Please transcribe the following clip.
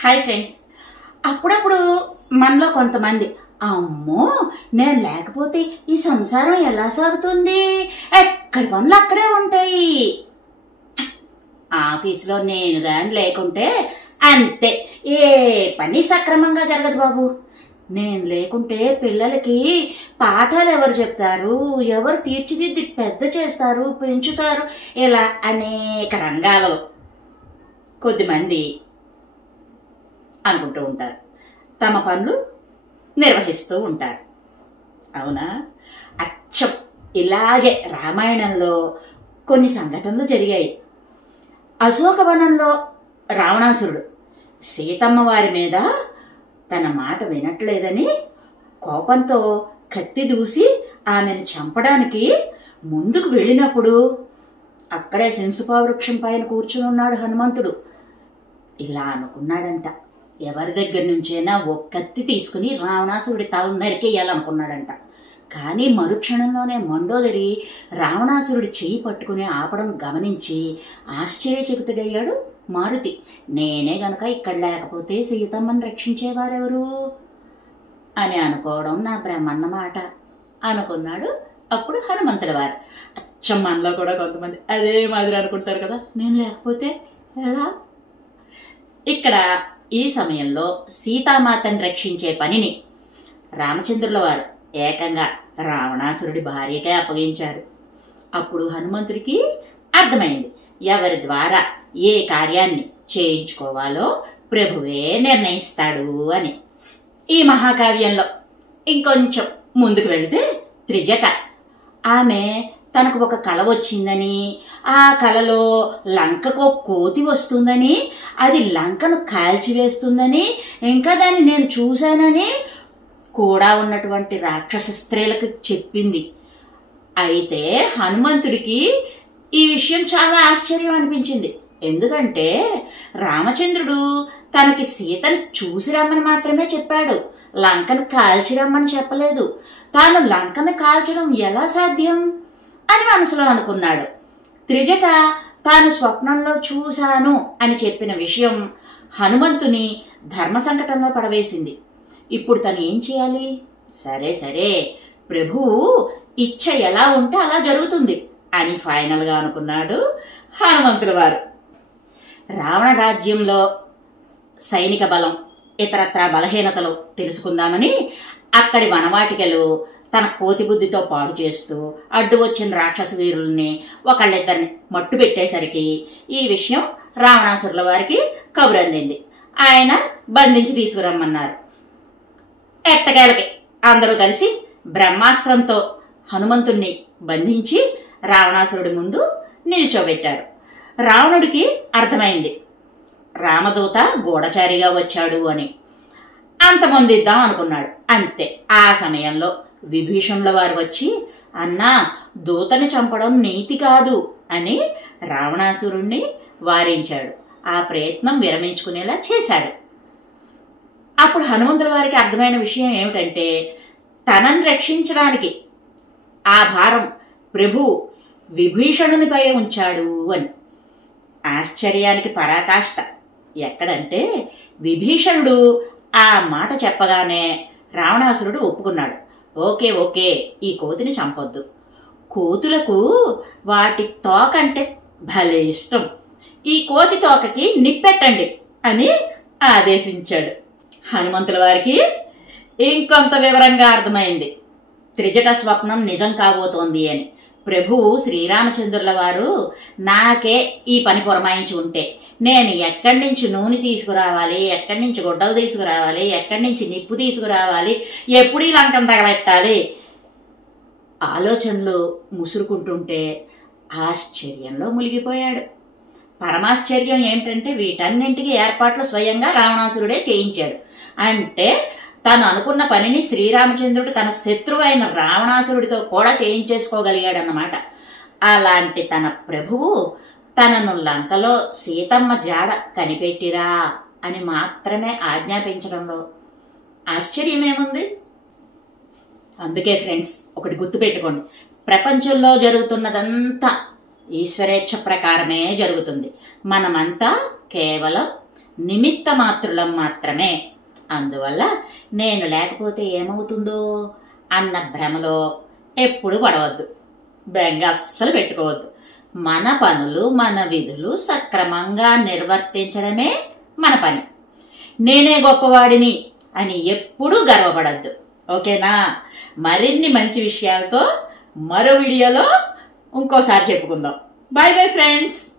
Hi friends. అప్పుడప్పుడు మనలో కొంతమంది అమ్మో నేను లేకపోతే ఈ సంసారం ఎలా సాగుతుంది, ఎక్కడి పనులు అక్కడే ఉంటాయి, ఆఫీసులో నేను కానీ లేకుంటే అంతే, ఏ పని సక్రమంగా జరగదు బాబు, నేను లేకుంటే పిల్లలకి పాఠాలు ఎవరు చెప్తారు, ఎవరు తీర్చిదిద్ది పెద్ద చేస్తారు, పెంచుతారు, ఇలా అనేక రంగాలలో కొద్దిమంది అనుకుంటూ ఉంటారు, తమ పనులు నిర్వహిస్తూ ఉంటారు. అవునా? అచ్చం ఇలాగే రామాయణంలో కొన్ని సంఘటనలు జరిగాయి. అశోకవనంలో రావణాసురుడు సీతమ్మ వారి మీద తన మాట వినట్లేదని కోపంతో కత్తి దూసి ఆమెను చంపడానికి ముందుకు వెళ్ళినప్పుడు అక్కడే శంసుపావృక్షం పైన కూర్చుని ఉన్నాడు హనుమంతుడు. ఇలా అనుకున్నాడంట, ఎవరి దగ్గర నుంచైనా ఓ కత్తి తీసుకుని రావణాసురుడి తల నరికేయాలనుకున్నాడంట. కానీ మరుక్షణంలోనే మండోదరి రావణాసురుడి చెయ్యి పట్టుకుని ఆపడం గమనించి ఆశ్చర్యచకితుడయ్యాడు మారుతి. నేనే గనక ఇక్కడ లేకపోతే సీతమ్మని రక్షించేవారెవరు అని అనుకోవడం నా బ్రహ్మన్నమాట అనుకున్నాడు. అప్పుడు హనుమంతుల వారు, అచ్చం మనలో కూడా కొంతమంది అదే మాదిరి అనుకుంటారు కదా, నేను లేకపోతే ఎలా. ఇక్కడ ఈ సమయంలో సీతామాతను రక్షించే పనిని రామచంద్రుల వారు ఏకంగా రావణాసురుడి భార్యకే అప్పగించారు. అప్పుడు హనుమంతుడికి అర్థమైంది, ఎవరి ద్వారా ఏ కార్యాన్ని చేయించుకోవాలో ప్రభువే నిర్ణయిస్తాడు అని. ఈ మహాకావ్యంలో ఇంకొంచెం ముందుకు వెళితే త్రిజట, ఆమె తనకు ఒక కల వచ్చిందని, ఆ కలలో లంకకు కోతి వస్తుందని, అది లంకను కాల్చివేస్తుందని, ఇంకా దాన్ని నేను చూశానని కూడా ఉన్నటువంటి రాక్షస స్త్రీలకు చెప్పింది. అయితే హనుమంతుడికి ఈ విషయం చాలా ఆశ్చర్యం అనిపించింది. ఎందుకంటే రామచంద్రుడు తనకి సీతను చూసి రమ్మని మాత్రమే చెప్పాడు, లంకను కాల్చి రమ్మని చెప్పలేదు. తాను లంకను కాల్చడం ఎలా సాధ్యం అని మనసులో అనుకున్నాడు. త్రిజట తాను స్వప్నంలో చూశాను అని చెప్పిన విషయం హనుమంతుని ధర్మ సంకటంలో పడవేసింది. ఇప్పుడు తను ఏం చేయాలి? సరే సరే, ప్రభువు ఇచ్చ ఎలా ఉంటే అలా జరుగుతుంది అని ఫైనల్గా అనుకున్నాడు హనుమంతుల వారు. రావణ రాజ్యంలో సైనిక బలం, ఇతరత్రా బలహీనతలు తెలుసుకుందామని అక్కడి వనవాటికలు తన కోతి బుద్ధితో పాడు చేస్తూ అడ్డు వచ్చిన రాక్షస వీరుల్ని ఒకళ్ళిద్దరిని మట్టు పెట్టేసరికి ఈ విషయం రావణాసురుల వారికి కబురందింది. ఆయన బంధించి తీసుకురమ్మన్నారు. ఎట్టకేలకి అందరూ కలిసి బ్రహ్మాస్త్రంతో హనుమంతుణ్ణి బంధించి రావణాసురుడి ముందు నిల్చోబెట్టారు. రావణుడికి అర్థమైంది, రామదూత గూఢచారిగా వచ్చాడు అని. అంతమొందిద్దాం అనుకున్నాడు. అంతే ఆ సమయంలో విభీషణుల వారు వచ్చి, అన్నా దూతని చంపడం నీతి కాదు అని రావణాసురుణ్ణి వారించాడు. ఆ ప్రయత్నం విరమించుకునేలా చేశాడు. అప్పుడు హనుమంతుల వారికి అర్థమైన విషయం ఏమిటంటే, తనని రక్షించడానికి ఆ భారం ప్రభు విభీషణునిపై ఉంచాడు అని. ఆశ్చర్యానికి పరాకాష్ట ఎక్కడంటే, విభీషణుడు ఆ మాట చెప్పగానే రావణాసురుడు ఒప్పుకున్నాడు. ఓకే ఓకే, ఈ కోతిని చంపొద్దు, కోతులకు వాటి తోక అంటే భలే ఇష్టం, ఈ కోతి తోకకి నిప్పెట్టండి అని ఆదేశించాడు. హనుమంతుల వారికి ఇంకొంత వివరంగా అర్థమైంది, త్రిజట స్వప్నం నిజం కాబోతోంది అని. ప్రభువు శ్రీరామచంద్రుల వారు నాకే ఈ పని పురమాయించి ఉంటే నేను ఎక్కడి నుంచి నూనె తీసుకురావాలి, ఎక్కడి నుంచి గుడ్డలు తీసుకురావాలి, ఎక్కడి నుంచి నిప్పు తీసుకురావాలి, ఎప్పుడు ఈ లంకను తగలెట్టాలి, ఆలోచనలు ముసురుకుంటుంటే ఆశ్చర్యంలో మునిగిపోయాడు. పరమాశ్చర్యం ఏమిటంటే వీటన్నింటికి ఏర్పాట్లు స్వయంగా రావణాసురుడే చేయించాడు. అంటే తను అనుకున్న పనిని శ్రీరామచంద్రుడు తన శత్రువైన రావణాసురుడితో కూడా చేయించేసుకోగలిగాడన్నమాట. అలాంటి తన ప్రభువు తనను లంకలో సీతమ్మ జాడ కనిపెట్టిరా అని మాత్రమే ఆజ్ఞాపించడంలో ఆశ్చర్యమేముంది? అందుకే ఫ్రెండ్స్, ఒకటి గుర్తుపెట్టుకోండి, ప్రపంచంలో జరుగుతున్నదంతా ఈశ్వరేచ్ఛ ప్రకారమే జరుగుతుంది. మనమంతా కేవలం నిమిత్త మాత్రులం మాత్రమే. అందువల్ల నేను లేకపోతే ఏమవుతుందో అన్న భ్రమలో ఎప్పుడు పడవద్దు, బెంగ అస్సలు పెట్టుకోవద్దు. మన పనులు మన విధులు సక్రమంగా నిర్వర్తించడమే మన పని. నేనే గొప్పవాడిని అని ఎప్పుడూ గర్వపడద్దు. ఓకేనా? మరిన్ని మంచి విషయాలతో మరో వీడియోలో ఇంకోసారి చెప్పుకుందాం. Bye bye friends.